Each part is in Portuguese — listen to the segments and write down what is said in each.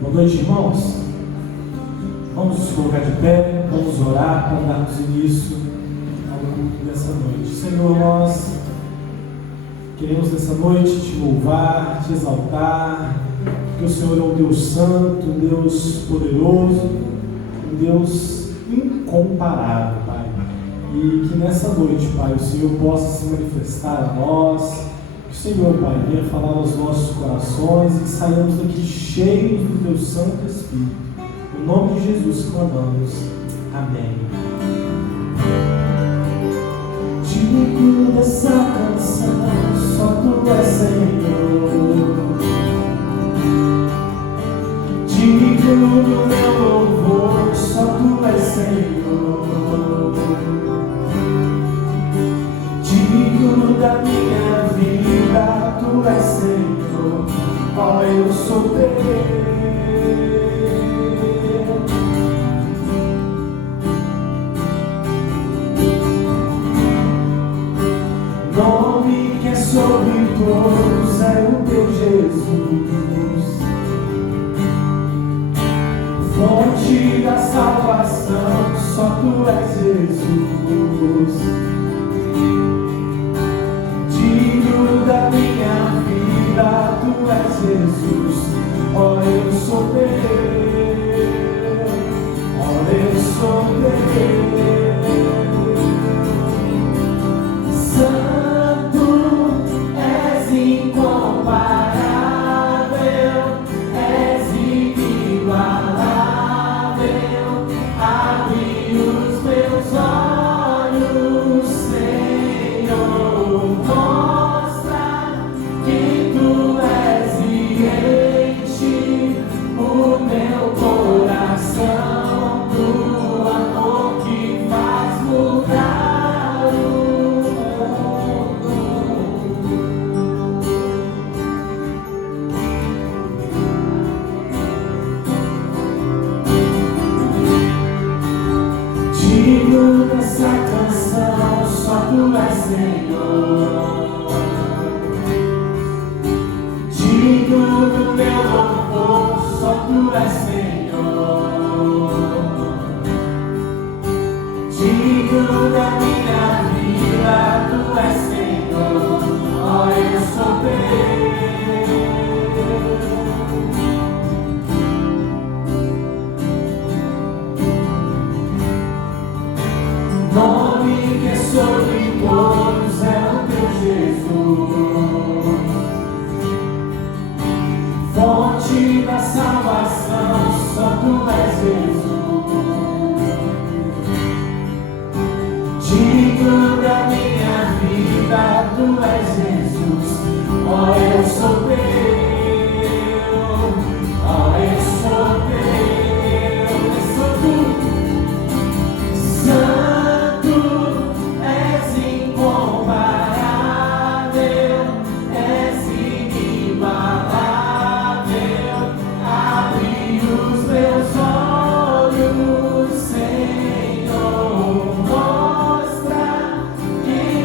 Boa noite, irmãos. Vamos nos colocar de pé, vamos orar para darmos início ao culto dessa noite. Senhor, nós queremos nessa noite te louvar, te exaltar, porque o Senhor é um Deus santo, um Deus poderoso, um Deus incomparável, Pai. E que nessa noite, Pai, o Senhor possa se manifestar a nós, que o Senhor, Pai, venha falar aos nossos corações e que saiamos daqui cheios do Teu Santo Espírito. Em nome de Jesus clamamos. Amém. Digo dessa canção, só Tu és Senhor. Digo do meu louvor, só Tu és Senhor. Digo da minha vida, Tu és Senhor. Ó, eu sou Teu. Nome que é sobre todos é o Teu Jesus, fonte da salvação, só Tu és Jesus. Digno da minha vida, Tu és Jesus. Ó, eu sou Teu, ó, eu sou Teu.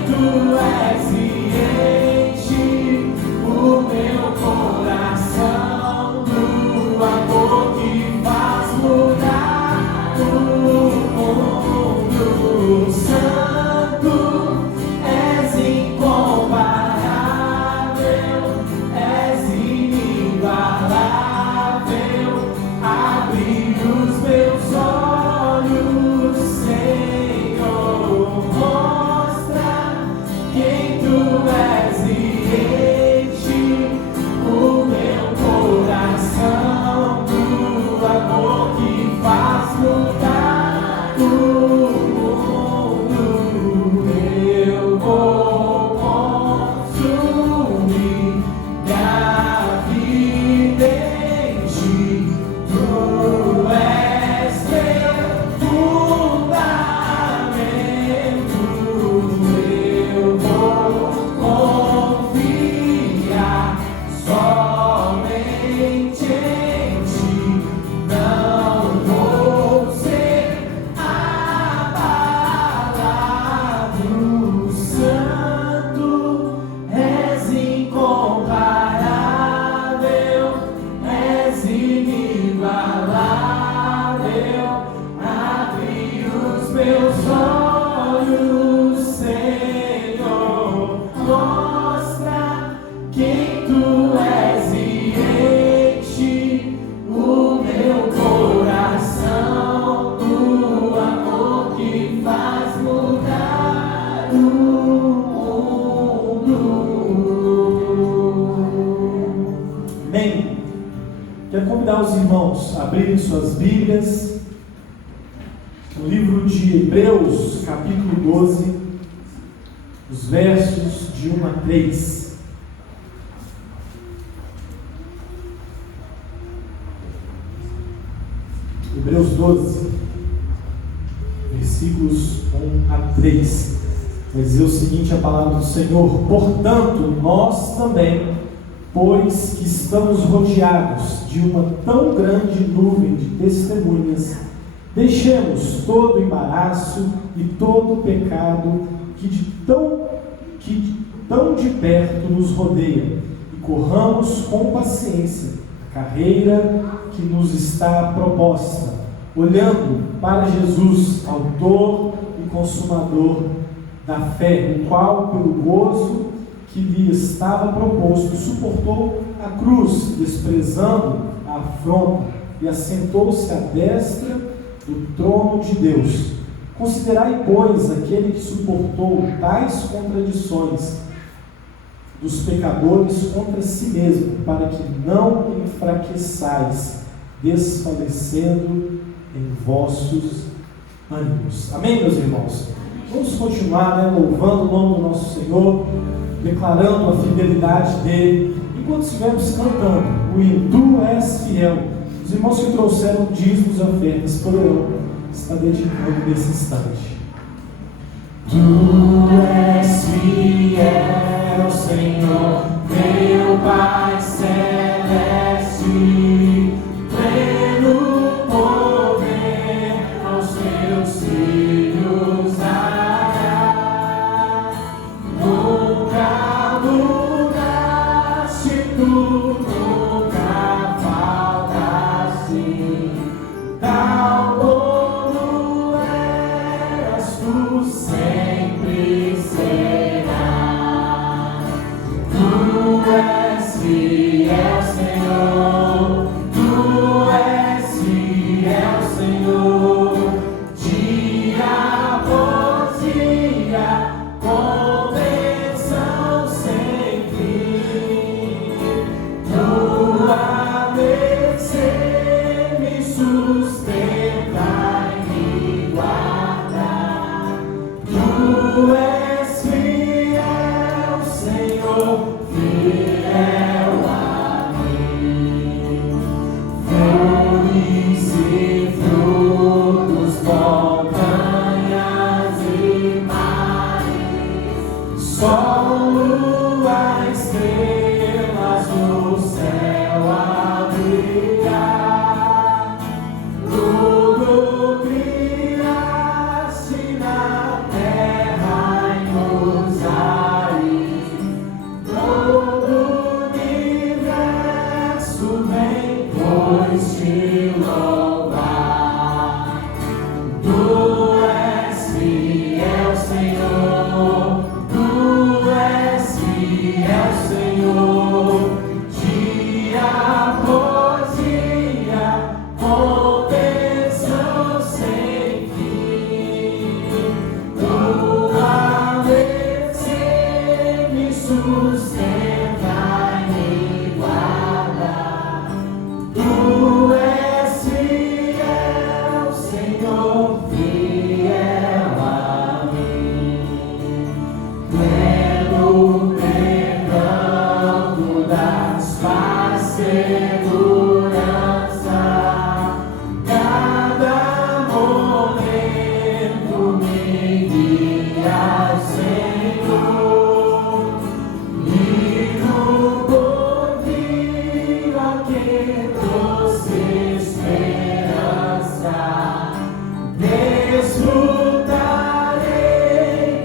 Tu és e enche o meu coração. Amém? Quero convidar os irmãos a abrirem suas Bíblias no livro de Hebreus, capítulo 12, os versos de 1 a 3. Hebreus 12, versículos 1 a 3. Vai dizer o seguinte: a palavra do Senhor: portanto, nós também, pois que estamos rodeados de uma tão grande nuvem de testemunhas, deixemos todo o embaraço e todo o pecado que tão de perto nos rodeia, e corramos com paciência a carreira que nos está proposta, olhando para Jesus, autor e consumador da fé, o qual, pelo gozo que lhe estava proposto, suportou a cruz, desprezando a afronta, e assentou-se à destra do trono de Deus. Considerai, pois, aquele que suportou tais contradições dos pecadores contra si mesmo, para que não enfraqueçais, desfalecendo em vossos ânimos. Amém, meus irmãos? Vamos continuar, louvando o nome do nosso Senhor, declarando a fidelidade dele, enquanto estivermos cantando o hino Tu És Fiel. Os irmãos que trouxeram dízimos e ofertas poderão estar dedicando nesse instante. Tu és fiel, Senhor, meu Pai celeste, pleno poder aos teus filhos dará. Nunca mudaste, tu nunca faltaste, tal como eras, tu sempre serás. Tu és fiel, Senhor, tu és fiel, Senhor, dia após dia, convenção sem fim. Tua mercê me sustenta e me guarda. Tu és fiel, Senhor, fiel a mim. Flores e frutos, montanhas e mares, sol, lua, estrelas no céu a brilhar. Tudo criaste na terra e nos ares. Todo o universo vem, pois te louvar. Tu és fiel, Senhor, tu és fiel, Senhor, dia após dia, convenção sem fim. Tua mercê me sustenta e me guarda. Tu és fiel, Senhor, fiel a mim. Pleno perdão, tu das paz, segurança. Cada momento me guia, Senhor. Livro por vir a que trouxe esperança. Desfrutarei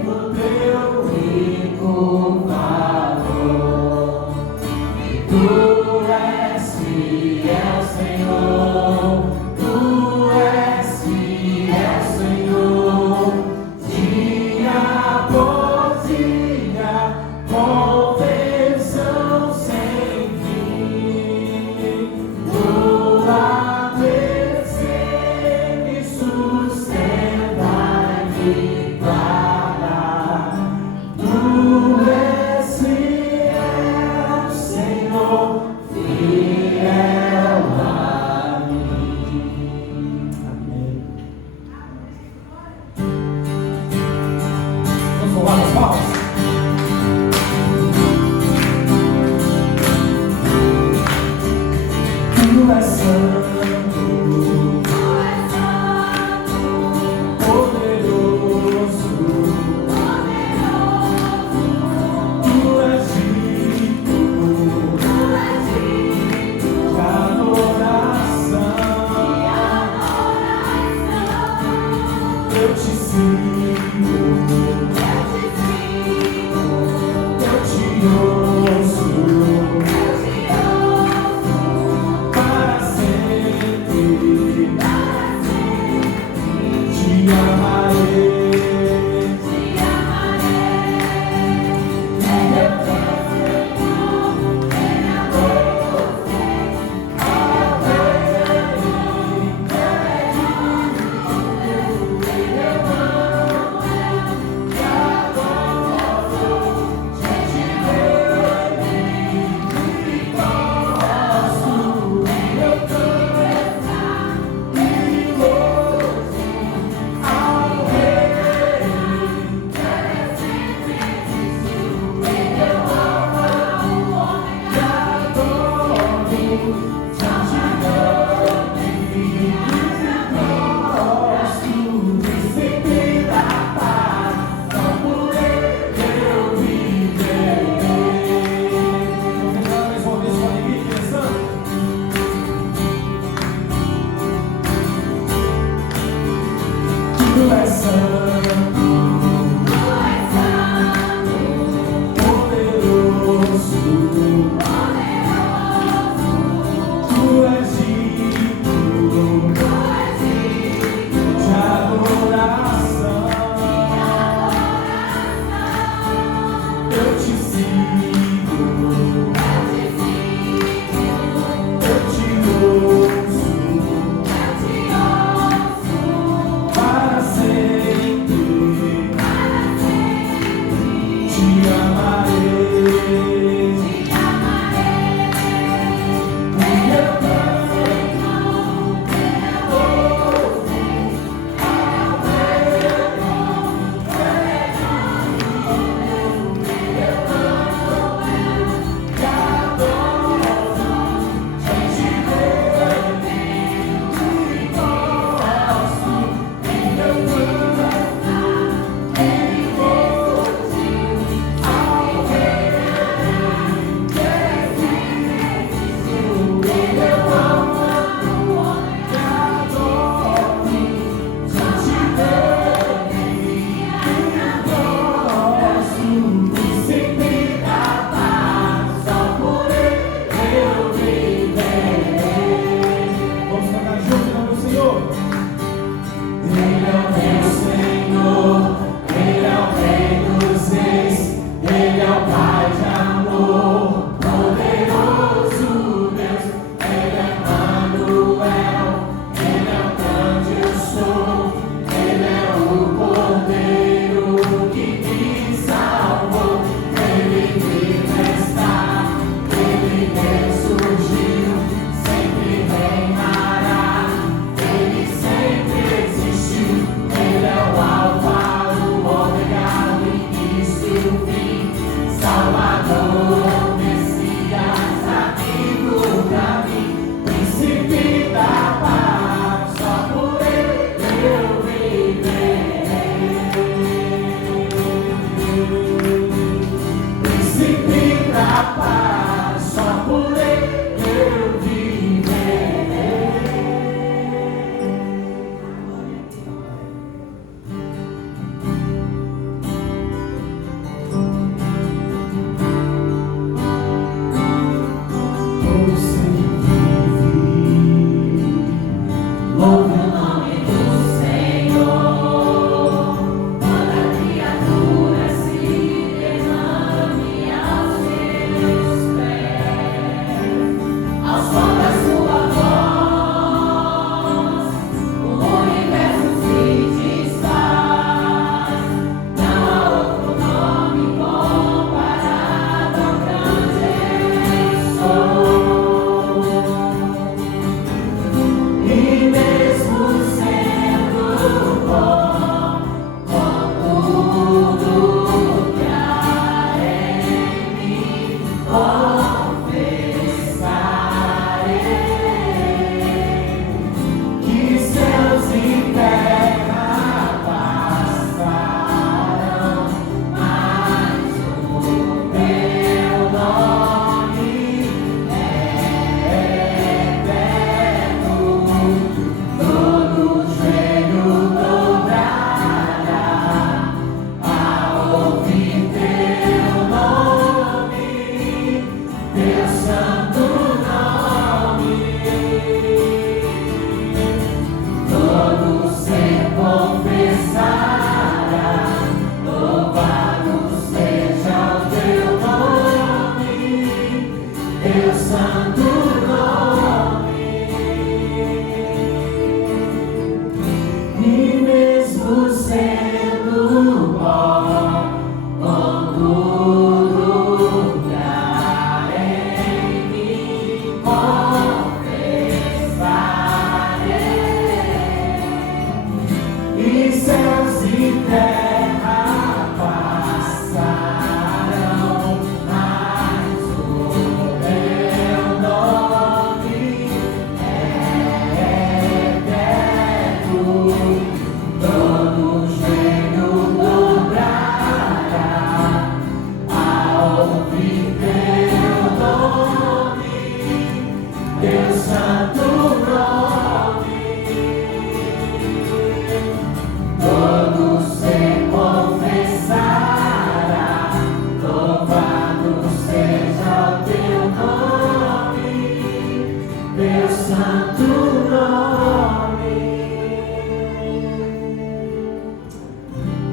do teu rico valor. Tu és fiel, Senhor, tu és fiel, Senhor, dia após dia, convenção sem fim. Tu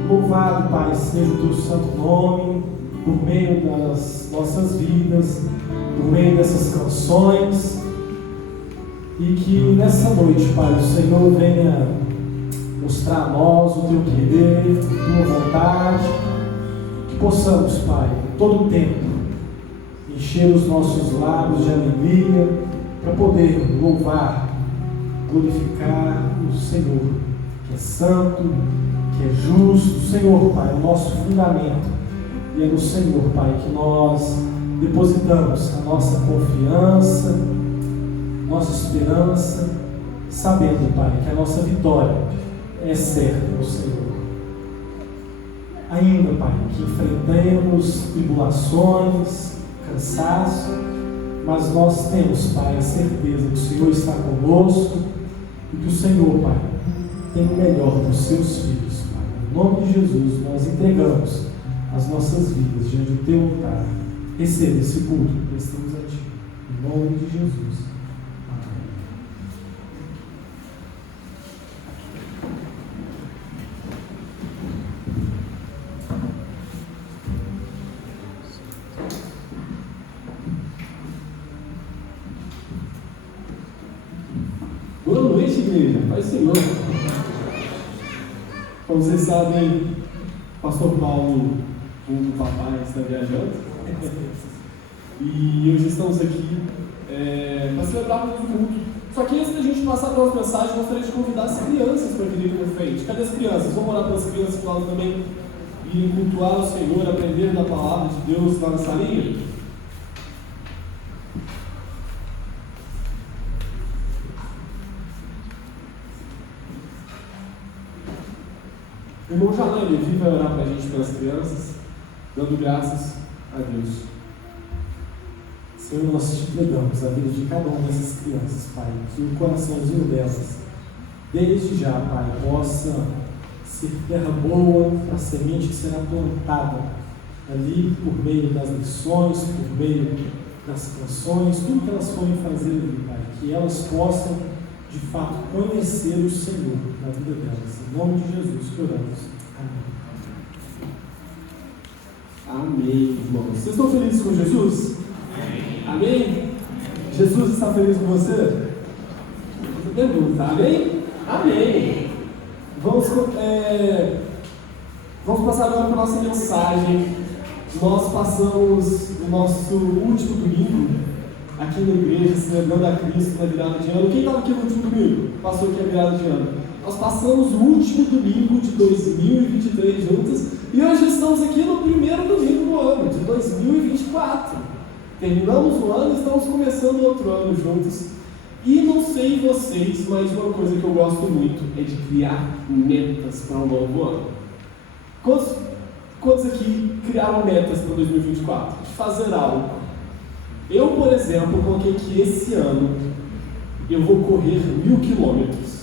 Louvado, Pai, seja o teu santo nome, por meio das nossas vidas, por meio dessas canções, e que nessa noite, Pai, o Senhor venha mostrar a nós o teu querer, a tua vontade, que possamos, Pai, todo o tempo, encher os nossos lábios de alegria, para poder louvar, glorificar o Senhor, que é santo, que é justo. O Senhor, Pai, é o nosso fundamento, e é no Senhor, Pai, que nós depositamos a nossa confiança, nossa esperança, sabendo, Pai, que a nossa vitória é certa no Senhor. Ainda, Pai, que enfrentemos tribulações, cansaço, mas nós temos, Pai, a certeza que o Senhor está conosco e que o Senhor, Pai, tem o melhor dos seus filhos, Pai. Em nome de Jesus, nós entregamos as nossas vidas diante do teu altar. Receba esse culto que prestamos a ti. Em nome de Jesus. Amém. Boa noite, igreja. Pai Senhor. Como vocês sabem, o pastor Paulo, o papai, está viajando. E hoje estamos aqui para celebrar o culto. Só que antes da gente passar pelas mensagens, eu gostaria de convidar as crianças para virem aqui na frente. Cadê as crianças? Vamos orar pelas crianças para elas também irem cultuar o Senhor, aprender da palavra de Deus lá na salinha. O irmão Janã Levi vai orar para a gente pelas crianças, dando graças a Deus. Senhor, nós te entregamos a vida de cada uma dessas crianças, Pai, que o coraçãozinho delas, desde já, Pai, possa ser terra boa, a semente que será plantada ali por meio das lições, por meio das canções, tudo que elas forem fazer ali, Pai, que elas possam, de fato, conhecer o Senhor na vida delas. Em nome de Jesus que oramos. Amém. Amém, irmãos. Vocês estão felizes com Jesus? Amém? Jesus está feliz com você? Pergunta, amém? Amém. Vamos passar agora para a nossa mensagem. Nós passamos o nosso último domingo aqui na igreja, celebrando a Cristo na virada de ano. Quem estava aqui no último domingo? Passou aqui a virada de ano. Nós passamos o último domingo de 2023 juntos e hoje estamos aqui no primeiro domingo do ano, de 2024. Terminamos o ano e estamos começando outro ano juntos. E não sei vocês, mas uma coisa que eu gosto muito é de criar metas para o novo ano. Quantos aqui criaram metas para 2024? De fazer algo. Eu, por exemplo, coloquei que esse ano eu vou correr 1000 quilômetros.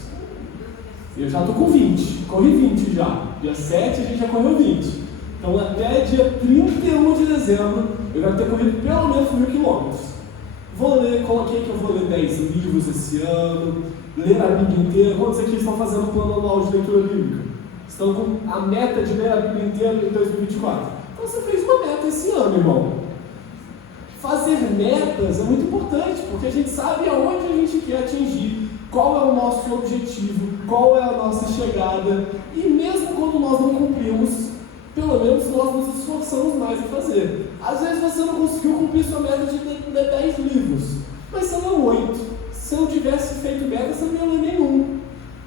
Eu já estou com 20, corri 20 já. Dia 7 a gente já correu 20. Então até dia 31 de dezembro eu quero ter corrido pelo menos 1000 quilômetros. Coloquei que eu vou ler 10 livros esse ano, ler a Bíblia inteira. Quantos aqui estão fazendo o plano anual de leitura bíblica? Estão com a meta de ler a Bíblia inteira em 2024. Então você fez uma meta esse ano, irmão. Fazer metas é muito importante, porque a gente sabe aonde a gente quer atingir, qual é o nosso objetivo, qual é a nossa chegada, e mesmo quando nós não cumprimos, pelo menos nós nos esforçamos mais em fazer. Às vezes você não conseguiu cumprir sua meta de ler 10 livros, mas você leu 8. Se eu não tivesse feito meta, você não ia ler nenhum.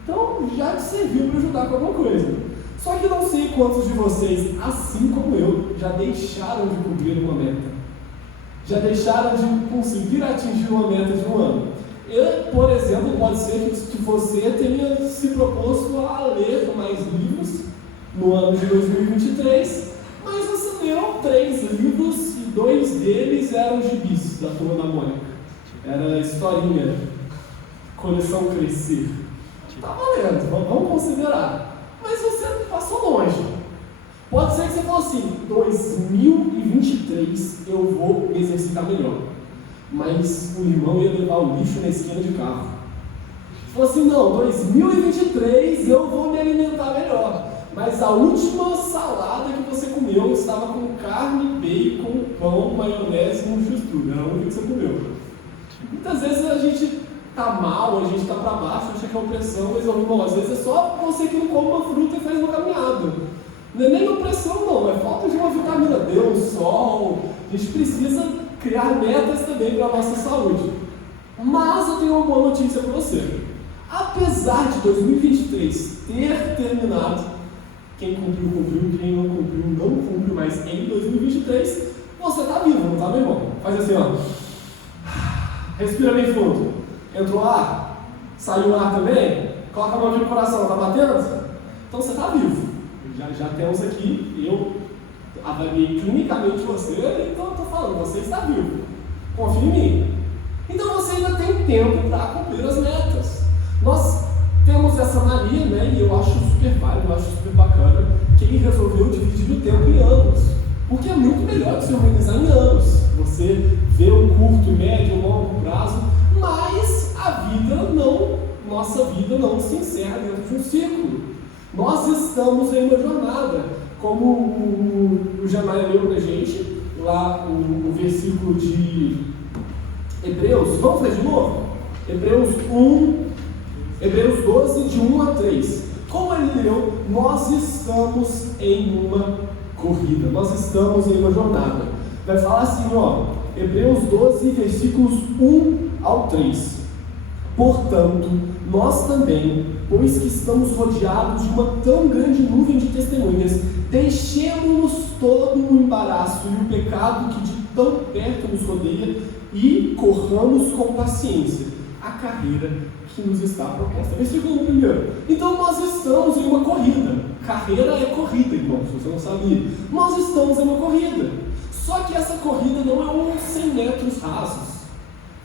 Então já te serviu para ajudar com alguma coisa. Só que não sei quantos de vocês, assim como eu, já deixaram de cumprir uma meta. Já deixaram de conseguir atingir uma meta de um ano. Por exemplo, pode ser que você tenha se proposto a ler mais livros no ano de 2023, mas você leu 3 livros e 2 deles eram gibis da Turma da Mônica. Era historinha, coleção Crescer. Tá valendo, vamos considerar. Mas você passou longe. Pode ser que você falou assim, 2023 eu vou me exercitar melhor. Mas o irmão ia levar o lixo na esquina de carro. Você falou assim, não, 2023 eu vou me alimentar melhor. Mas a última salada que você comeu estava com carne, bacon, pão, maionese e um x-tudo. Era a única que você comeu. Muitas vezes a gente está mal, a gente está para baixo, acha que é opressão, mas irmão, às vezes é só você que não come uma fruta e faz uma caminhada. Não é nem opressão não, é falta de uma vitamina D, um sol. A gente precisa criar metas também para a nossa saúde. Mas eu tenho uma boa notícia para você. Apesar de 2023 ter terminado, quem cumpriu, cumpriu, quem não cumpriu, não cumpre mais em 2023, você está vivo, não está, meu irmão? Faz assim, ó. Respira bem fundo. Entrou ar? Saiu ar também? Coloca a mão aqui no coração, está batendo? Então você está vivo. Já temos aqui, eu avaliei clinicamente você, então eu estou falando, você está vivo. Confia em mim. Então você ainda tem tempo para cumprir as metas. Nós temos essa mania, né, e eu acho super válido, eu acho super bacana, quem resolveu dividir o tempo em anos. Porque é muito melhor se organizar em anos. Você vê o curto, médio, longo prazo, mas nossa vida não se encerra dentro de um ciclo. Nós estamos em uma jornada, como o Janaia leu para a gente, lá o versículo de Hebreus, vamos ler de novo? Hebreus 12, de 1 a 3. Como ele leu, nós estamos em uma corrida, nós estamos em uma jornada. Vai falar assim, ó, Hebreus 12, versículos 1 ao 3. Portanto, nós também, pois que estamos rodeados de uma tão grande nuvem de testemunhas, deixemos-nos todo o embaraço e o pecado que de tão perto nos rodeia e corramos com paciência a carreira que nos está proposta. Versículo 1. Então nós estamos em uma corrida. Carreira é corrida, irmão, se você não sabia. Nós estamos em uma corrida. Só que essa corrida não é uns 100 metros rasos.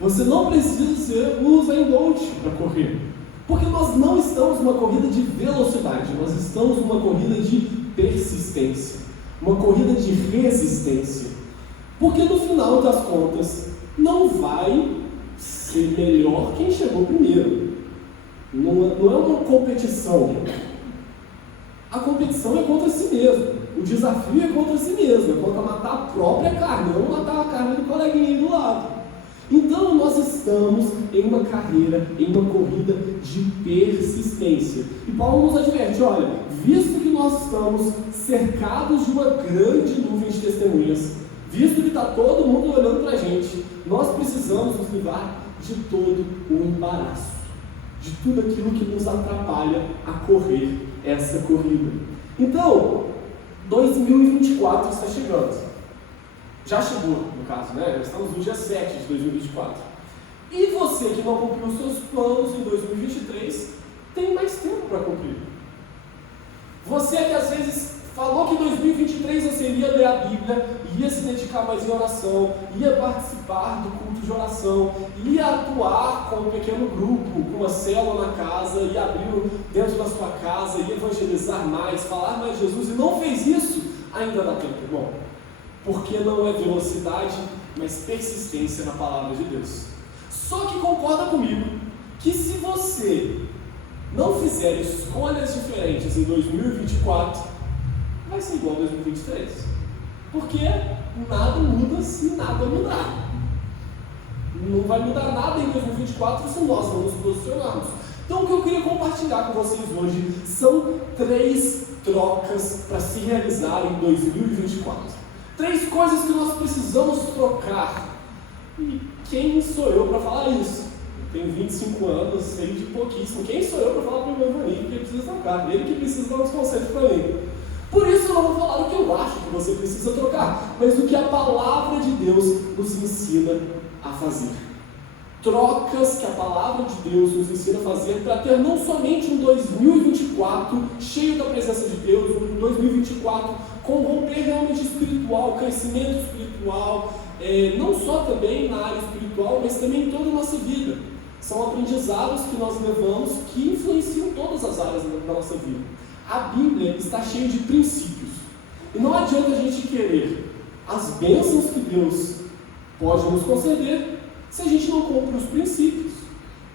Você não precisa ser o Usain Bolt para correr. Porque nós não estamos numa corrida de velocidade, nós estamos numa corrida de persistência, uma corrida de resistência. Porque no final das contas, não vai ser melhor quem chegou primeiro. Não é uma competição. A competição é contra si mesmo. O desafio é contra si mesmo, é contra matar a própria carne, não matar a carne do coleguinha do lado. Então nós estamos em uma carreira, em uma corrida de persistência. E Paulo nos adverte, olha, visto que nós estamos cercados de uma grande nuvem de testemunhas, visto que está todo mundo olhando para a gente, nós precisamos nos livrar de todo o embaraço, de tudo aquilo que nos atrapalha a correr essa corrida. Então, 2024 está chegando. Já chegou, no caso, né? Já estamos no dia 7 de 2024. E você que não cumpriu os seus planos em 2023, tem mais tempo para cumprir. Você que às vezes falou que em 2023 você iria ler a Bíblia, ia se dedicar mais em oração, ia participar do culto de oração, ia atuar com um pequeno grupo, com uma célula na casa, ia abrir dentro da sua casa, ia evangelizar mais, falar mais de Jesus, e não fez isso, ainda dá tempo, irmão. Porque não é velocidade, mas persistência na palavra de Deus. Só que concorda comigo que se você não fizer escolhas diferentes em 2024, vai ser igual a 2023. Porque nada muda se nada mudar. Não vai mudar nada em 2024 se nós não nos posicionarmos. Então o que eu queria compartilhar com vocês hoje são 3 trocas para se realizar em 2024. 3 coisas que nós precisamos trocar. E quem sou eu para falar isso? tenho 25 anos, sei de pouquíssimo. Quem sou eu para falar para o meu Ivani que ele precisa trocar? Ele que precisa dar uns conselhos para mim. Por isso eu não vou falar o que eu acho que você precisa trocar, mas o que a palavra de Deus nos ensina a fazer. Trocas que a palavra de Deus nos ensina a fazer para ter não somente um 2024 cheio da presença de Deus, um 2024 com romper realmente espiritual, crescimento espiritual, não só também na área espiritual, mas também em toda a nossa vida. São aprendizados que nós levamos que influenciam todas as áreas da nossa vida. A Bíblia está cheia de princípios. E não adianta a gente querer as bênçãos que Deus pode nos conceder se a gente não cumpre os princípios.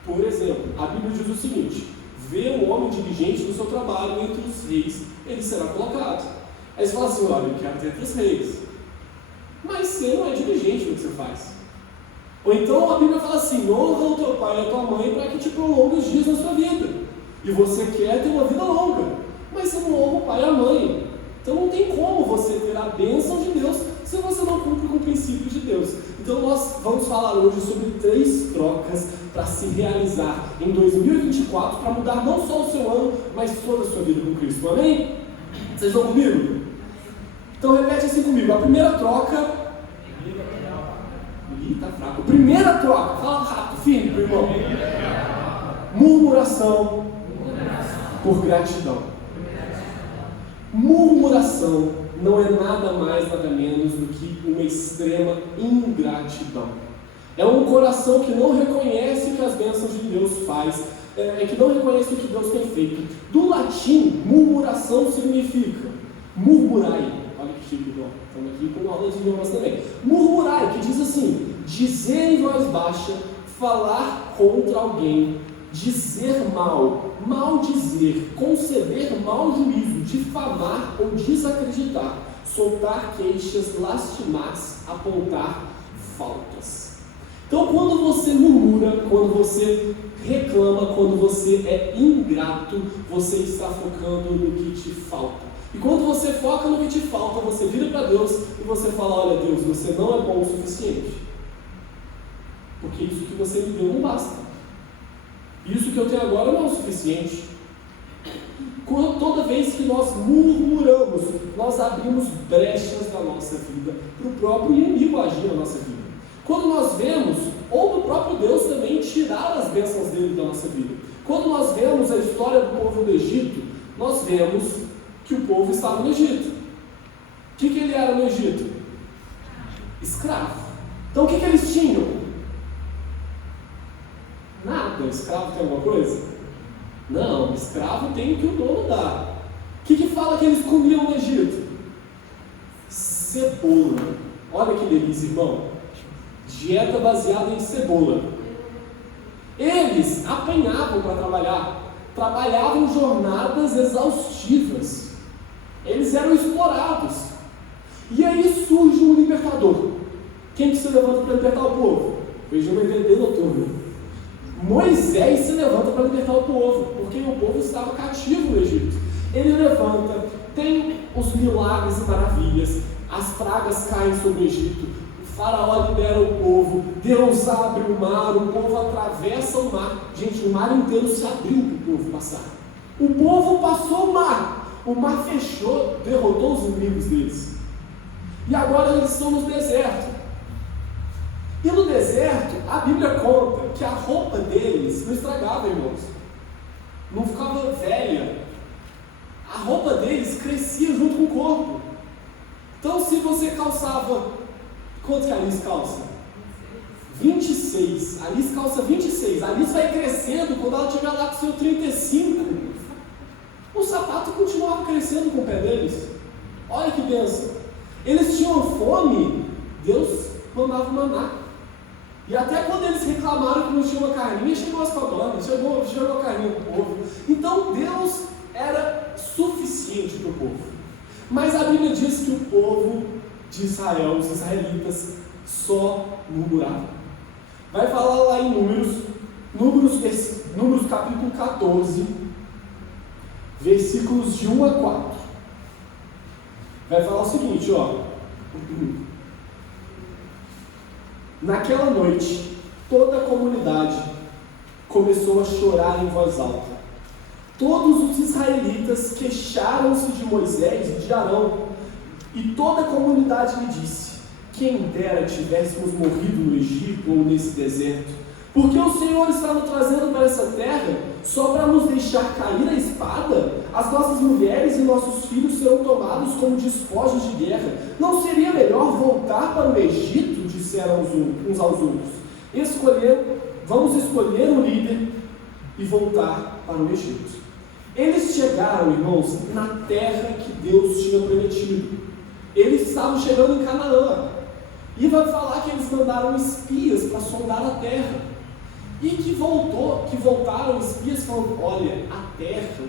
Por exemplo, a Bíblia diz o seguinte: vê um homem diligente no seu trabalho entre os reis, ele será colocado. Aí você fala assim: olha, eu quero ter entre os reis. Mas você não é diligente no que você faz. Ou então a Bíblia fala assim: honra o teu pai e a tua mãe para que te prolongue os dias da sua vida. E você quer ter uma vida longa, mas você não honra o pai e a mãe. Então não tem como você ter a bênção de Deus se você não cumpre com o princípio de Deus. Então nós vamos falar hoje sobre 3 trocas para se realizar em 2024, para mudar não só o seu ano, mas toda a sua vida com Cristo. Amém? Vocês estão comigo? Então repete assim comigo: a primeira troca. Tá fraco. Primeira troca, fala rápido, firme, meu irmão. Murmuração por gratidão. Murmuração não é nada mais, nada menos do que uma extrema ingratidão. É um coração que não reconhece o que as bênçãos de Deus faz, que não reconhece o que Deus tem feito. Do latim, murmuração significa murmurai. Olha que chique, irmão. Estamos aqui com aula de idiomas também. Murmurai, que diz assim: dizer em voz baixa, falar contra alguém, dizer mal, maldizer, conceder mau juízo, difamar ou desacreditar, soltar queixas, lastimar, apontar faltas. Então, quando você murmura, quando você reclama, quando você é ingrato, você está focando no que te falta. E quando você foca no que te falta, você vira para Deus e você fala: olha, Deus, você não é bom o suficiente, porque isso que você me deu não basta. Isso que eu tenho agora não é o suficiente. Toda vez que nós murmuramos, nós abrimos brechas da nossa vida para o próprio inimigo agir na nossa vida. Quando nós vemos, ou do próprio Deus também tirar as bênçãos dele da nossa vida. Quando nós vemos a história do povo do Egito, nós vemos que o povo estava no Egito. O que ele era no Egito? Escravo. Então o que eles tinham? Nada. Escravo tem alguma coisa? Não, escravo tem o que o dono dá. O que fala que eles comiam no Egito? Cebola. Olha que delícia, irmão. Dieta baseada em cebola. Eles apanhavam para trabalhar. Trabalhavam jornadas exaustivas. Eles eram explorados. E aí surge um libertador. Quem que se levanta para libertar o povo? Veja o EVD noturno. Moisés se levanta para libertar o povo, porque o povo estava cativo no Egito. Ele levanta, tem os milagres e maravilhas, as pragas caem sobre o Egito, o faraó libera o povo, Deus abre o mar, o povo atravessa o mar. Gente, o mar inteiro se abriu para o povo passar. O povo passou o mar fechou, derrotou os inimigos deles. E agora eles estão no deserto. E no deserto, a Bíblia conta que a roupa deles não estragava, irmãos. Não ficava velha. A roupa deles crescia junto com o corpo. Então, se você calçava... Quanto que a Alice calça? 26. A Alice calça 26. A Alice vai crescendo, quando ela estiver lá com o seu 35, o sapato continuava crescendo com o pé deles. Olha que bênção. Eles tinham fome, Deus mandava maná. E até quando eles reclamaram que não tinha uma carninha, chegou as codonas, chegou a carninha para o povo. Então Deus era suficiente para o povo. Mas a Bíblia diz que o povo de Israel, os israelitas, só murmuravam. Vai falar lá em Números capítulo 14, versículos de 1 a 4. Vai falar o seguinte, ó. Naquela noite, toda a comunidade começou a chorar em voz alta. Todos os israelitas queixaram-se de Moisés e de Arão, e toda a comunidade lhe disse: quem dera tivéssemos morrido no Egito ou nesse deserto, porque o Senhor está nos trazendo para essa terra só para nos deixar cair a espada? As nossas mulheres e nossos filhos serão tomados como despojos de guerra. Não seria melhor voltar para o Egito? Disseram uns aos outros. Vamos escolher um líder e voltar para o Egito. Eles chegaram, irmãos, na terra que Deus tinha prometido. Eles estavam chegando em Canaã. E vai falar que eles mandaram espias para sondar a terra. E que voltaram espias falando: olha, a terra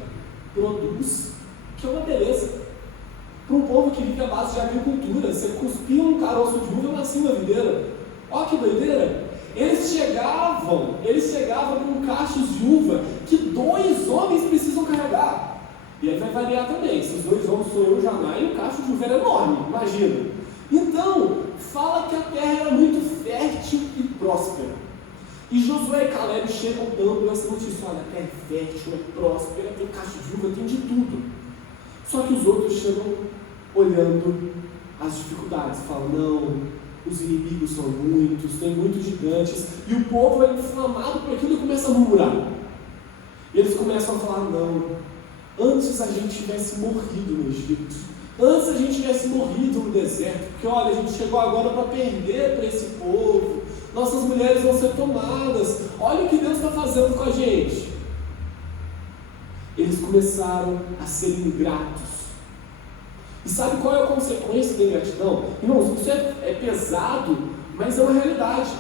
produz, que é uma beleza. Para um povo que vive à base de agricultura, você cuspia um caroço de uva e nascia uma videira. Olha que doideira! Eles chegavam com cachos de uva que 2 homens precisam carregar. E aí vai variar também. Se os 2 homens são eu e Janai, o cacho de uva era enorme, imagina. Então, fala que a terra era muito fértil e próspera. E Josué e Caleb chegam dando essa notícia: olha, a terra é fértil, é próspera, tem cacho de uva, tem de tudo. Só que os outros chegam olhando as dificuldades, falam: não, os inimigos são muitos, tem muitos gigantes, e o povo é inflamado por aquilo e começa a murmurar. E eles começam a falar: não, antes a gente tivesse morrido no Egito, antes a gente tivesse morrido no deserto, porque olha, a gente chegou agora para perder para esse povo, nossas mulheres vão ser tomadas, olha o que Deus está fazendo com a gente. Eles começaram a ser ingratos. E sabe qual é a consequência da ingratidão? Irmãos, isso é pesado, mas é uma realidade.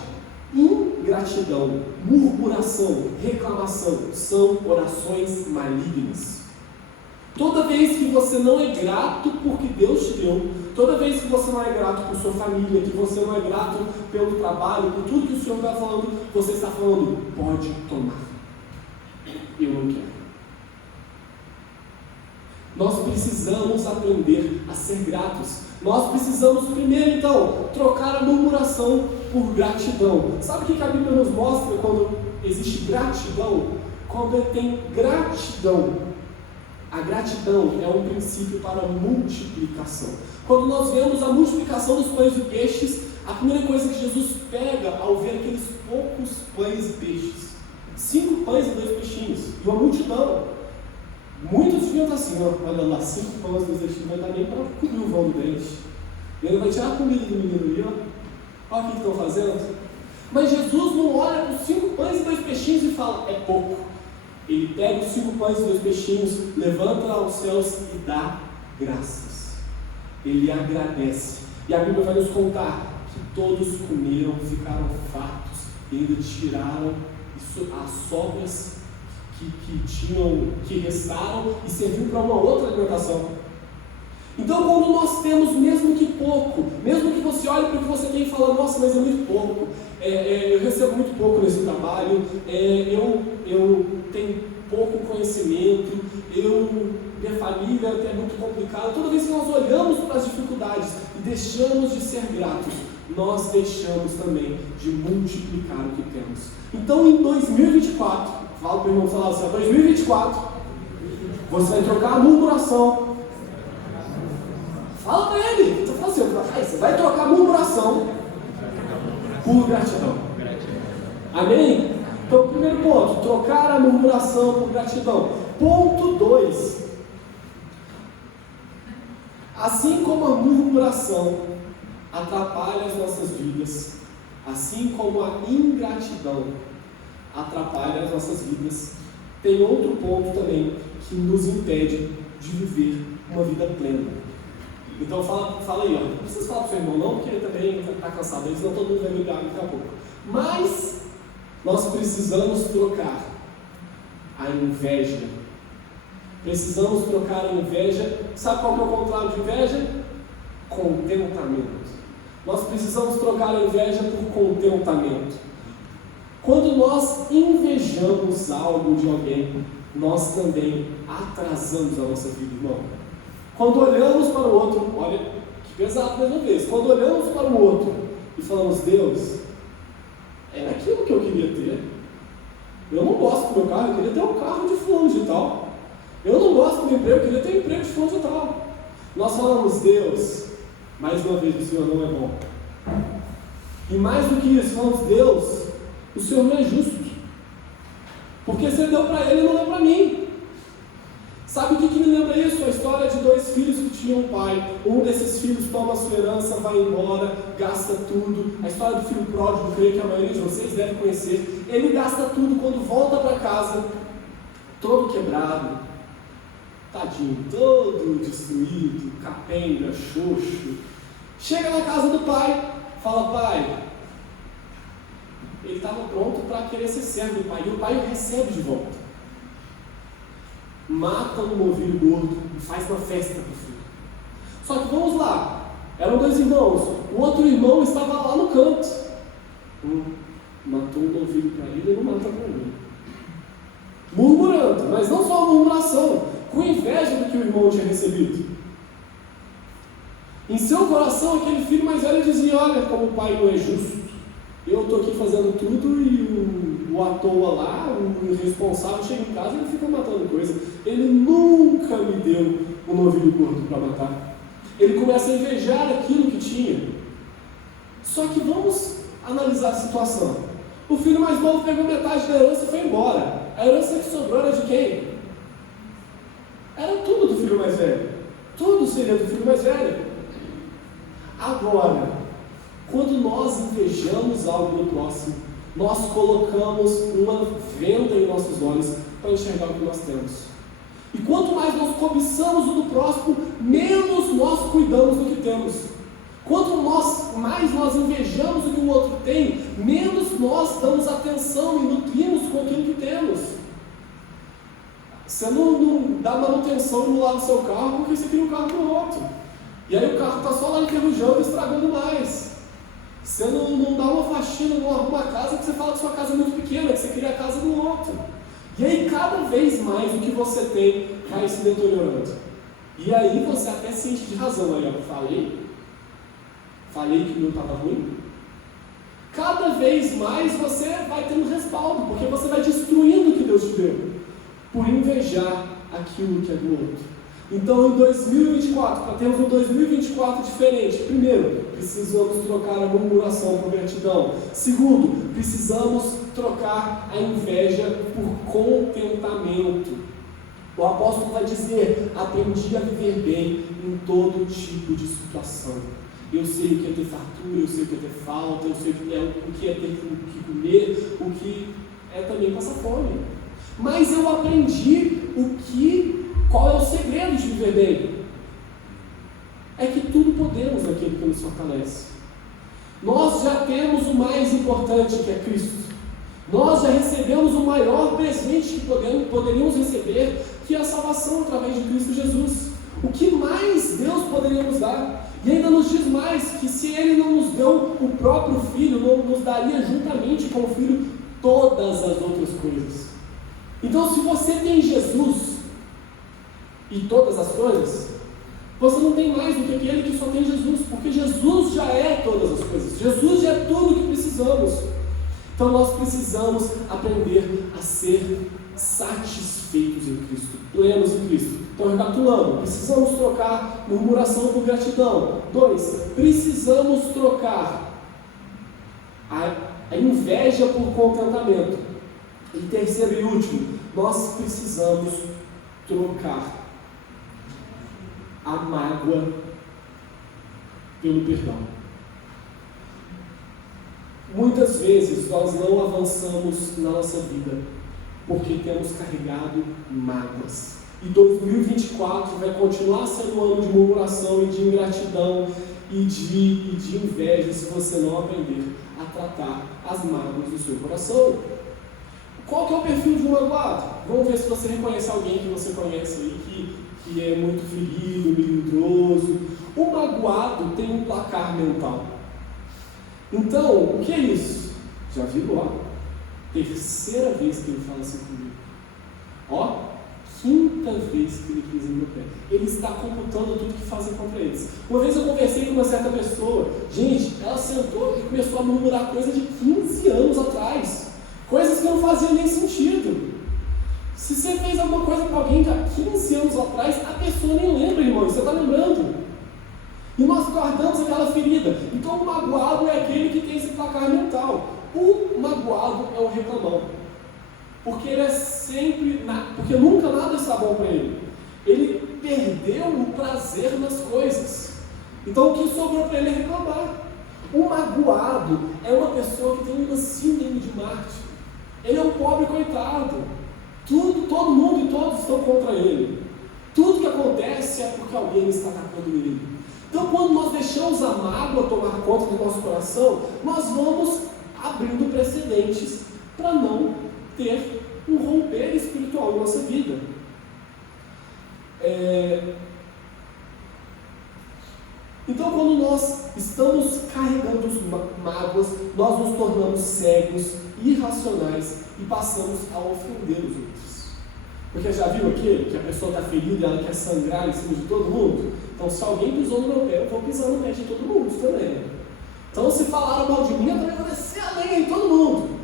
Ingratidão, murmuração, reclamação são orações malignas. Toda vez que você não é grato por que Deus te deu, toda vez que você não é grato por sua família, que você não é grato pelo trabalho, por tudo que o Senhor está falando, você está falando: pode tomar, eu não quero. Nós precisamos aprender a ser gratos. Nós precisamos primeiro, então, trocar a murmuração por gratidão. Sabe o que a Bíblia nos mostra quando existe gratidão? Quando tem gratidão. A gratidão é um princípio para a multiplicação. Quando nós vemos a multiplicação dos pães e peixes, a primeira coisa que Jesus pega ao ver aqueles poucos pães e peixes, 5 pães e 2 peixinhos, e uma multidão. Muitos deviam estar assim: olha lá, 5 pães e 2 peixinhos, não vai dar nem para cobrir o vão do dente. Ele vai tirar a comida do menino ali, ó. Olha o que estão fazendo. Mas Jesus não olha para os 5 pães e 2 peixinhos e fala: é pouco. Ele pega os 5 pães e 2 peixinhos, levanta aos céus e dá graças. Ele agradece. E a Bíblia vai nos contar que todos comeram, ficaram fartos, e ainda tiraram as sobras que restaram e serviu para uma outra alimentação. Então, quando nós temos, mesmo que pouco, mesmo que você olhe para o que você tem e fala: nossa, mas é muito pouco, eu recebo muito pouco nesse trabalho, eu tenho pouco conhecimento, minha família é muito complicada. Toda vez que nós olhamos para as dificuldades e deixamos de ser gratos, nós deixamos também de multiplicar o que temos. Então, em 2024, fala para o irmão, fala assim: 2024, você vai trocar a murmuração. Fala para ele, você vai trocar a murmuração por gratidão. Amém? Então, primeiro ponto, trocar a murmuração por gratidão. Ponto 2. Assim como a murmuração atrapalha as nossas vidas, assim como a ingratidão atrapalha as nossas vidas, tem outro ponto também que nos impede de viver uma vida plena. Então fala aí, ó. Não precisa falar para o seu irmão não, porque ele também está cansado, senão todo mundo vai brigar daqui a pouco. Mas nós precisamos trocar a inveja. Precisamos trocar a inveja. Sabe qual que é o contrário de inveja? Contentamento. Nós precisamos trocar a inveja por contentamento. Quando nós invejamos algo de alguém, nós também atrasamos a nossa vida, irmão. Quando olhamos para o outro, olha que pesado mais uma vez, quando olhamos para o outro e falamos: Deus, era aquilo que eu queria ter, eu não do meu carro, eu queria ter um carro de fulano de tal. Eu não gosto do meu emprego, eu queria ter um emprego de fulano de tal. Nós falamos, Deus, mais uma vez, o Senhor não é bom. E mais do que isso, falamos, Deus, o Senhor não é justo. Porque você deu para ele e não deu para mim. Sabe o que me lembra isso? A história de dois filhos que tinham um pai. Um desses filhos toma a sua herança, vai embora, gasta tudo. A história do filho pródigo, creio que a maioria de vocês deve conhecer. Ele gasta tudo quando volta para casa, todo quebrado, tadinho, todo destruído, capenga, xoxo. Chega na casa do pai, fala, pai, ele estava pronto para querer ser servo do pai, e o pai o recebe de volta. Mata um novilho gordo e faz uma festa para o filho. Só que vamos lá, eram dois irmãos, o outro irmão estava lá no canto. Matou um novilho para ele e não mata para mim. Murmurando, mas não só murmuração, com inveja do que o irmão tinha recebido. Em seu coração, aquele filho mais velho dizia, olha como o pai não é justo. Eu estou aqui fazendo tudo e o à toa lá, o irresponsável, chega em casa e ele fica matando coisa. Ele nunca me deu um novilho gordo para matar. Ele começa a invejar aquilo que tinha. Só que vamos analisar a situação. O filho mais novo pegou metade da herança e foi embora. A herança que sobrou era de quem? Era tudo do filho mais velho. Tudo seria do filho mais velho. Agora, quando nós invejamos algo do próximo, nós colocamos uma venda em nossos olhos para enxergar o que nós temos. E quanto mais nós cobiçamos o do próximo, menos nós cuidamos do que temos. Quanto mais nós invejamos o que o outro tem, menos nós damos atenção e nutrimos com aquilo que temos. Você não dá manutenção no lado do seu carro porque você cria um carro para o outro. E aí o carro está só lá enferrujando e estragando mais. Você não dá uma faxina, não arruma a casa porque você fala que sua casa é muito pequena, que você cria a casa do outro. E aí cada vez mais o que você tem vai se deteriorando. E aí você até sente de razão. Aí eu falei que o meu estava ruim. Cada vez mais você vai tendo respaldo, porque você vai destruindo o que Deus te deu, por invejar aquilo que é do outro. Então, em 2024, para termos um 2024 diferente, primeiro, precisamos trocar a murmuração por gratidão. Segundo, precisamos trocar a inveja por contentamento. O apóstolo vai dizer, aprendi a viver bem em todo tipo de situação. Eu sei o que é ter fartura, eu sei o que é ter falta, eu sei o que é ter o que comer, o que é também passar fome. Mas eu aprendi qual é o segredo de viver bem? É que tudo podemos naquele que nos fortalece. Nós já temos o mais importante, que é Cristo. Nós já recebemos o maior presente que poderíamos receber, que é a salvação através de Cristo Jesus. O que mais Deus poderia nos dar? E ainda nos diz mais, que se Ele não nos deu o próprio Filho, não nos daria juntamente com o Filho todas as outras coisas. Então, se você tem Jesus e todas as coisas, você não tem mais do que aquele que só tem Jesus, porque Jesus já é todas as coisas, Jesus já é tudo o que precisamos. Então nós precisamos aprender a ser satisfeitos em Cristo, plenos em Cristo. Então, recapitulando, precisamos trocar murmuração por gratidão. 2, precisamos trocar a inveja por contentamento. E terceiro e último, nós precisamos trocar a mágoa pelo perdão. Muitas vezes nós não avançamos na nossa vida porque temos carregado mágoas. E 2024 vai continuar sendo um ano de murmuração e de ingratidão e de inveja se você não aprender a tratar as mágoas do seu coração. Qual que é o perfil de um magoado? Vamos ver se você reconhece alguém que você conhece aí que é muito ferido, melindroso. O magoado tem um placar mental. Então, o que é isso? Já viu lá? Terceira vez que ele fala assim comigo. Ó, quinta vez que ele pisa no meu pé. Ele está computando tudo que fazem contra eles. Uma vez eu conversei com uma certa pessoa. Gente, ela sentou e começou a murmurar coisa de 15 anos atrás. Coisas que não faziam nem sentido. Se você fez alguma coisa para alguém há 15 anos atrás, a pessoa nem lembra, irmão, você está lembrando. E nós guardamos aquela ferida. Então o magoado é aquele que tem esse placar mental. O magoado é o reclamão. Porque ele é sempre, porque nunca nada está bom para ele. Ele perdeu o prazer nas coisas. Então o que sobrou para ele é reclamar. O magoado é uma pessoa que tem uma síndrome de Marte. Ele é um pobre coitado. Todo mundo e todos estão contra ele. Tudo que acontece é porque alguém está atacando ele. Então quando nós deixamos a mágoa tomar conta do nosso coração, nós vamos abrindo precedentes para não ter um romper espiritual em nossa vida. Então, quando nós estamos carregando mágoas, nós nos tornamos cegos, irracionais e passamos a ofender os outros. Porque já viu aquele que a pessoa está ferida e ela quer sangrar em cima de todo mundo? Então, se alguém pisou no meu pé, eu vou pisar no pé de todo mundo também. Então, se falaram mal de mim, eu também vou descer a lenha em todo mundo.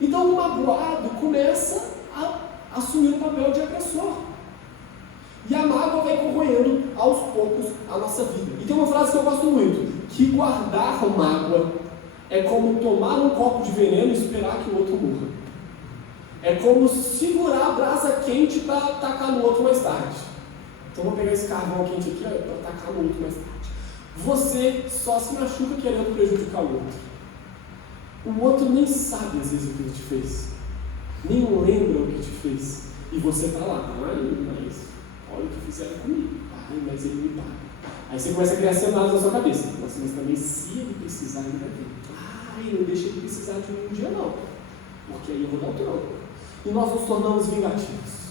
Então, o magoado começa a assumir o papel de agressor. E a mágoa vai corroendo aos poucos a nossa vida. E tem uma frase que eu gosto muito, que guardar a mágoa é como tomar um copo de veneno e esperar que o outro morra. É como segurar a brasa quente para atacar no outro mais tarde. Então vou pegar esse carvão quente aqui para atacar no outro mais tarde. Você só se machuca querendo prejudicar o outro. O outro nem sabe às vezes o que ele te fez. Nem lembra o que te fez. E você está lá, mas olha o que fizeram comigo. Ai, mas ele me paga. Aí você começa a criar cenários na sua cabeça. Nossa, mas também se ele precisar, ele vai ter. Ai, não deixa ele precisar de mim um dia não. Porque aí eu vou dar o troco. E nós nos tornamos vingativos.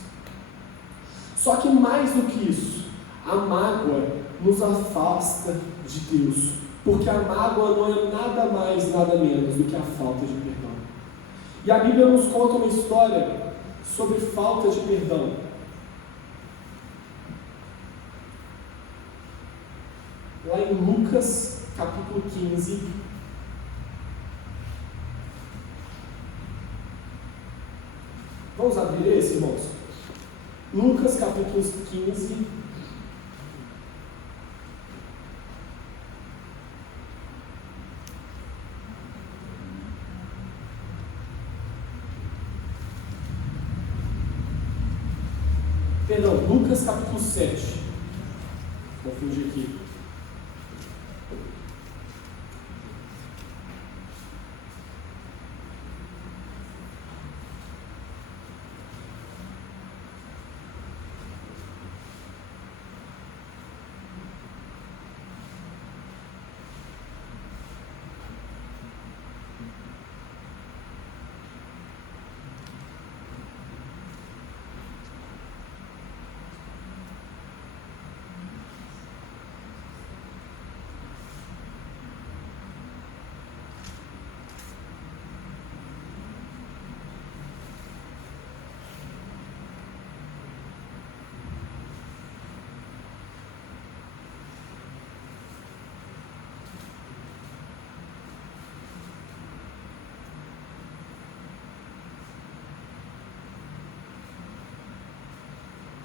Só que mais do que isso, a mágoa nos afasta de Deus. Porque a mágoa não é nada mais, nada menos do que a falta de perdão. E a Bíblia nos conta uma história sobre falta de perdão. Lá em Lucas, capítulo 15. Vamos abrir esse, irmãos? Lucas, capítulo 15. Perdão, Lucas, capítulo 7. Vou fugir aqui.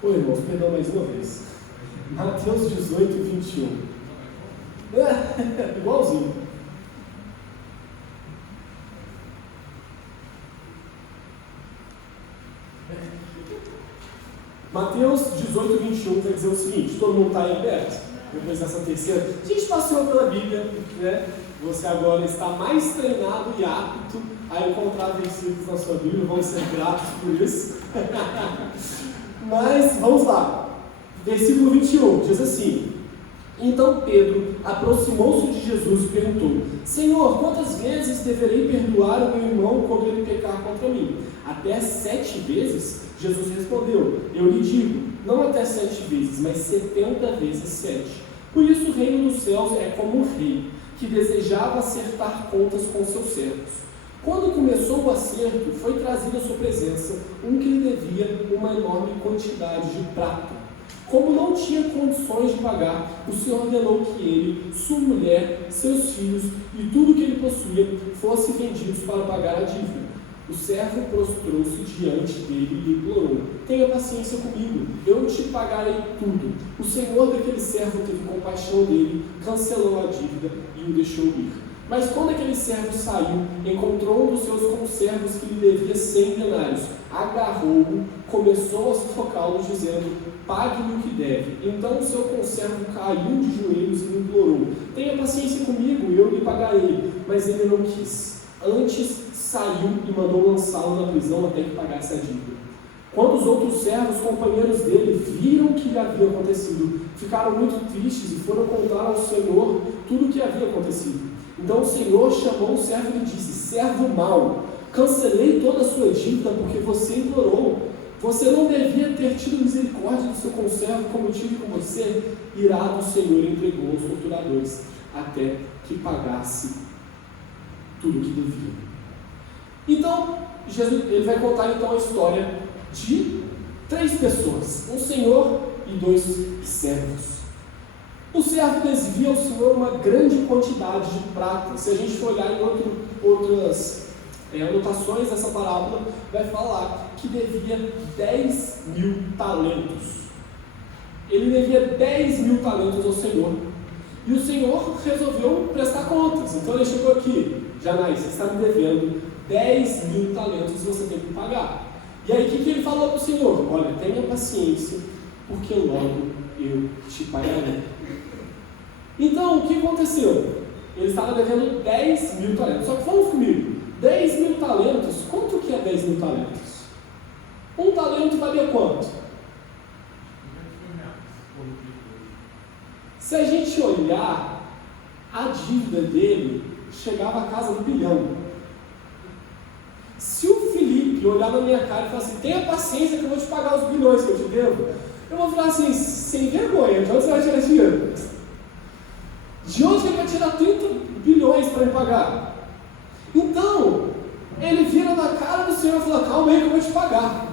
Oi, irmãos, perdão mais uma vez. Mateus 18, 21. Igualzinho. Mateus 18, 21 vai dizer o seguinte: todo mundo está aí aberto? Depois dessa terceira. A gente passeou pela Bíblia, né? Você agora está mais treinado e apto a encontrar versículos na sua Bíblia. Vamos ser gratos por isso. Mas vamos lá. Versículo 21 diz assim: então Pedro aproximou-se de Jesus e perguntou: Senhor, quantas vezes deverei perdoar o meu irmão quando ele pecar contra mim? Até 7 vezes? Jesus respondeu: eu lhe digo, não até 7 vezes, mas 70 vezes 7. Por isso o reino dos céus é como um rei que desejava acertar contas com seus servos. Quando começou o acerto, foi trazido à sua presença um que lhe devia uma enorme quantidade de prata. Como não tinha condições de pagar, o Senhor ordenou que ele, sua mulher, seus filhos e tudo que ele possuía fossem vendidos para pagar a dívida. O servo prostrou-se diante dele e implorou: tenha paciência comigo, eu te pagarei tudo. O senhor daquele servo teve compaixão dele, cancelou a dívida e o deixou ir. Mas quando aquele servo saiu, encontrou um dos seus conservos que lhe devia 100 denários, agarrou-o, começou a sufocá-lo, dizendo: pague-me o que deve. Então o seu conservo caiu de joelhos e lhe implorou: tenha paciência comigo, eu lhe pagarei. Mas ele não quis. Antes saiu e mandou lançá-lo na prisão até que pagasse a dívida. Quando os outros servos, companheiros dele, viram o que lhe havia acontecido, ficaram muito tristes e foram contar ao Senhor tudo o que havia acontecido. Então o Senhor chamou o servo e lhe disse: servo mau, cancelei toda a sua dívida porque você implorou. Você não devia ter tido misericórdia do seu conservo como tive com você. Irado, o Senhor entregou aos torturadores até que pagasse tudo o que devia. Então, Jesus, ele vai contar então a história de 3 pessoas, um senhor e 2 servos. O servo desvia ao senhor uma grande quantidade de prata. Se a gente for olhar em outras anotações dessa parábola, vai falar que devia 10.000 talentos. Ele devia 10.000 talentos ao Senhor. E o Senhor resolveu prestar contas. Então ele chegou aqui: Janais, você está me devendo 10.000 talentos, você tem que pagar. E aí o que ele falou para o Senhor? Olha, tenha paciência, porque logo eu te pagarei. Então, o que aconteceu? Ele estava devendo 10.000 talentos. Só que vamos comigo, 10.000 talentos, quanto que é 10.000 talentos? Um talento valia quanto? Se a gente olhar, a dívida dele chegava à casa do 1 bilhão. Se o Felipe olhar na minha cara e falar assim: tenha paciência que eu vou te pagar os bilhões que eu te devo, eu vou falar assim: sem vergonha, de onde você vai tirar esse dinheiro? De onde ele vai tirar 30 bilhões para me pagar? Então, ele vira na cara do Senhor e fala: calma aí que eu vou te pagar.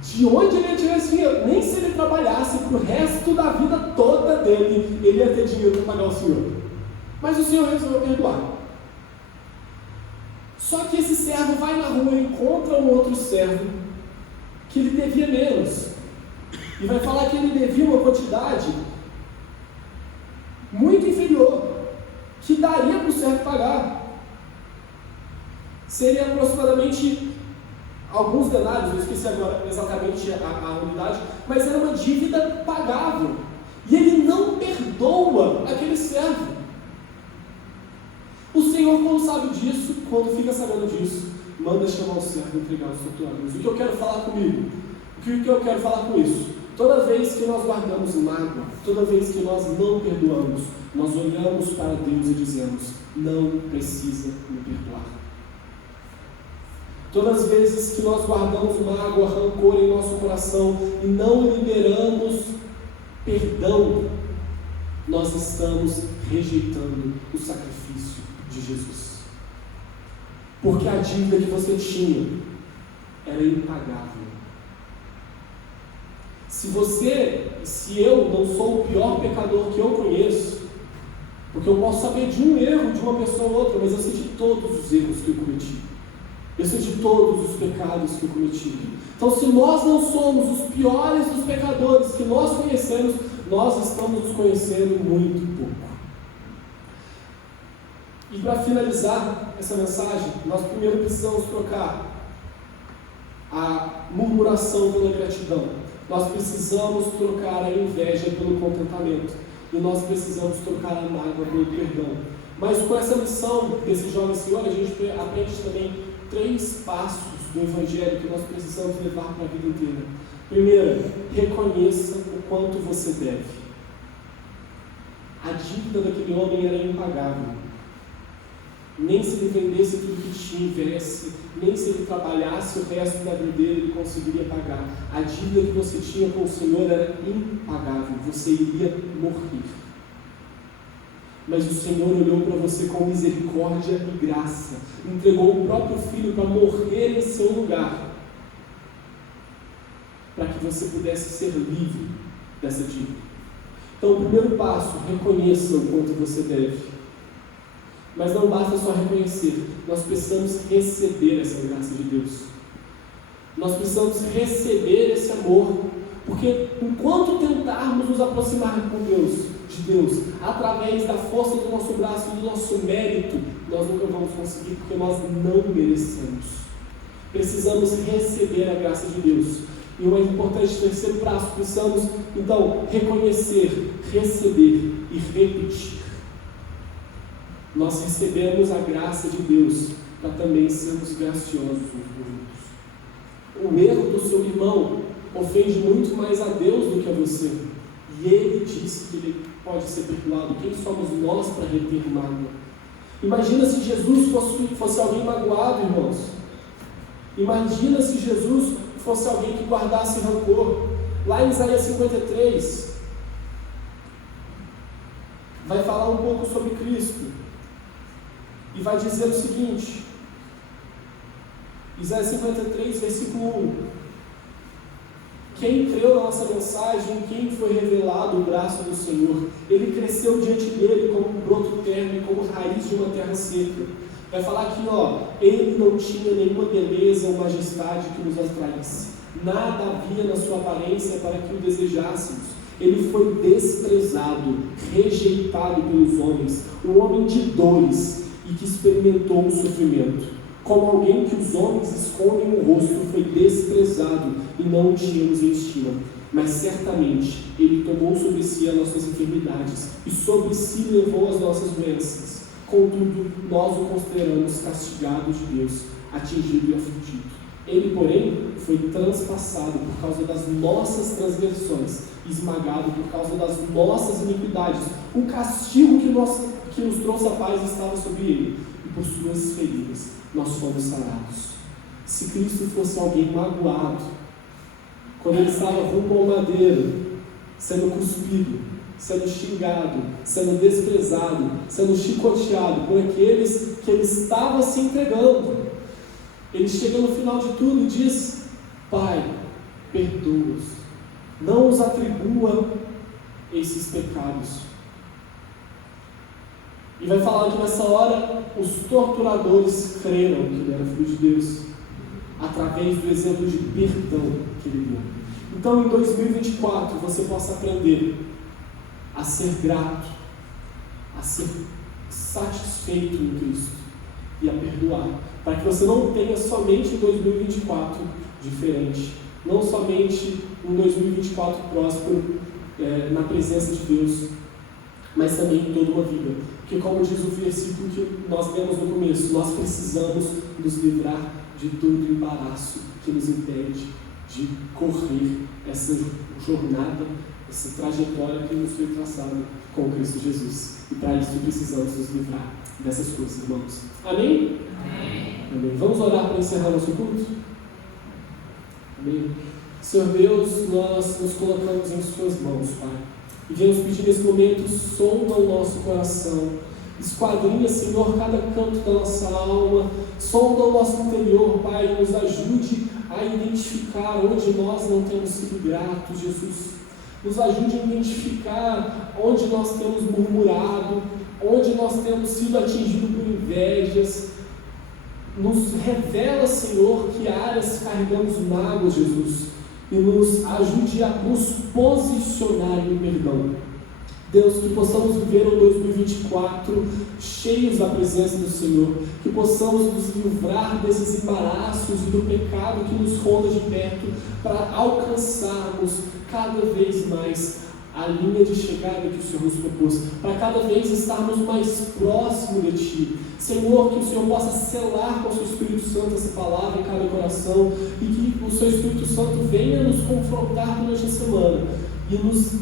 De onde ele ia tirar esse dinheiro? Nem se ele trabalhasse para o resto da vida toda dele, ele ia ter dinheiro para pagar o Senhor. Mas o Senhor resolveu perdoar. Só que esse servo vai na rua e encontra um outro servo que ele devia menos. E vai falar que ele devia uma quantidade muito inferior, que daria para o servo pagar. Seria aproximadamente alguns denários, eu esqueci agora exatamente a unidade, mas era uma dívida pagável. E ele não perdoa aquele servo. O Senhor, quando sabe disso, quando fica sabendo disso, manda chamar o servo e entregar os torturadores. O que eu quero falar comigo? O que eu quero falar com isso? Toda vez que nós guardamos mágoa, toda vez que nós não perdoamos, nós olhamos para Deus e dizemos: não precisa me perdoar. Todas as vezes que nós guardamos mágoa, rancor em nosso coração e não liberamos perdão, nós estamos rejeitando o sacrifício de Jesus. Porque a dívida que você tinha era impagável. Se eu não sou o pior pecador que eu conheço, porque eu posso saber de um erro de uma pessoa ou outra, mas eu sei de todos os erros que eu cometi. Eu sei de todos os pecados que eu cometi. Então, se nós não somos os piores dos pecadores que nós conhecemos, nós estamos nos conhecendo muito pouco. E para finalizar essa mensagem, nós primeiro precisamos trocar a murmuração pela gratidão. Nós precisamos trocar a inveja pelo contentamento. E nós precisamos trocar a mágoa pelo perdão. Mas com essa lição desse jovem senhor, a gente aprende também 3 passos do Evangelho que nós precisamos levar para a vida inteira. Primeiro, reconheça o quanto você deve. A dívida daquele homem era impagável. Nem se ele vendesse tudo que tivesse, nem se ele trabalhasse o resto da vida dele, ele conseguiria pagar. A dívida que você tinha com o Senhor era impagável, você iria morrer. Mas o Senhor olhou para você com misericórdia e graça, entregou o próprio Filho para morrer em seu lugar, para que você pudesse ser livre dessa dívida. Então, o primeiro passo, reconheça o quanto você deve. Mas não basta só reconhecer, nós precisamos receber essa graça de Deus. Nós precisamos receber esse amor, porque enquanto tentarmos nos aproximar de Deus, através da força do nosso braço e do nosso mérito, nós nunca vamos conseguir, porque nós não merecemos. Precisamos receber a graça de Deus. E o mais importante, terceiro passo, precisamos então reconhecer, receber e repetir. Nós recebemos a graça de Deus para também sermos graciosos uns com os outros. O erro do seu irmão ofende muito mais a Deus do que a você. E ele disse que ele pode ser perdoado. Quem somos nós para reter mágoa? Imagina se Jesus fosse alguém magoado, irmãos. Imagina se Jesus fosse alguém que guardasse rancor. Lá em Isaías 53, vai falar um pouco sobre Cristo. E vai dizer o seguinte, Isaías 53, versículo 1. Quem creu na nossa mensagem, quem foi revelado o braço do Senhor, ele cresceu diante dele como um broto terno e como raiz de uma terra seca. Vai falar aqui, ele não tinha nenhuma beleza ou majestade que nos atraísse. Nada havia na sua aparência para que o desejássemos. Ele foi desprezado, rejeitado pelos homens, um homem de dores e que experimentou o sofrimento. Como alguém que os homens escondem o rosto, foi desprezado e não o tínhamos em estima. Mas certamente Ele tomou sobre si as nossas enfermidades e sobre si levou as nossas doenças. Contudo, nós o consideramos castigado de Deus, atingido e afligido. Ele, porém, foi transpassado por causa das nossas transgressões, esmagado por causa das nossas iniquidades. O castigo que nos trouxe a paz estava sobre ele, e por suas feridas nós fomos sarados. Se Cristo fosse alguém magoado, quando ele estava rumo ao madeiro, sendo cuspido, sendo xingado, sendo desprezado, sendo chicoteado por aqueles que ele estava se entregando, ele chega no final de tudo e diz: Pai, perdoa-os, não os atribua esses pecados. E vai falar que nessa hora os torturadores creram que ele era filho de Deus, através do exemplo de perdão que ele deu. Então, em 2024, você possa aprender a ser grato, a ser satisfeito em Cristo e a perdoar, para que você não tenha somente um 2024 diferente, não somente um 2024 próspero na presença de Deus, mas também em toda uma vida. Porque, como diz o versículo que nós lemos no começo, nós precisamos nos livrar de todo o embaraço que nos impede de correr essa jornada, essa trajetória que nos foi traçada com Cristo Jesus. E para isso precisamos nos livrar dessas coisas, irmãos. Amém? Amém. Vamos orar para encerrar nosso culto? Amém. Senhor Deus, nós nos colocamos em Suas mãos, Pai. E viemos pedir nesse momento, sonda o nosso coração. Esquadrinha, Senhor, cada canto da nossa alma. Sonda o nosso interior, Pai. Nos ajude a identificar onde nós não temos sido gratos, Jesus. Nos ajude a identificar onde nós temos murmurado, onde nós temos sido atingidos por invejas. Nos revela, Senhor, que áreas carregamos mágoas, Jesus, e nos ajude a nos posicionar no perdão. Deus, que possamos viver um 2024 cheios da presença do Senhor, que possamos nos livrar desses embaraços e do pecado que nos ronda de perto, para alcançarmos cada vez mais a linha de chegada que o Senhor nos propôs, para cada vez estarmos mais próximos de Ti. Senhor, que o Senhor possa selar com o Seu Espírito Santo essa palavra em cada coração, e que o Seu Espírito Santo venha nos confrontar durante a semana e nos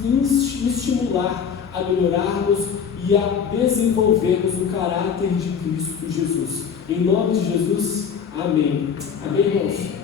estimular a melhorarmos e a desenvolvermos o caráter de Cristo Jesus. Em nome de Jesus, amém. Amém, irmãos?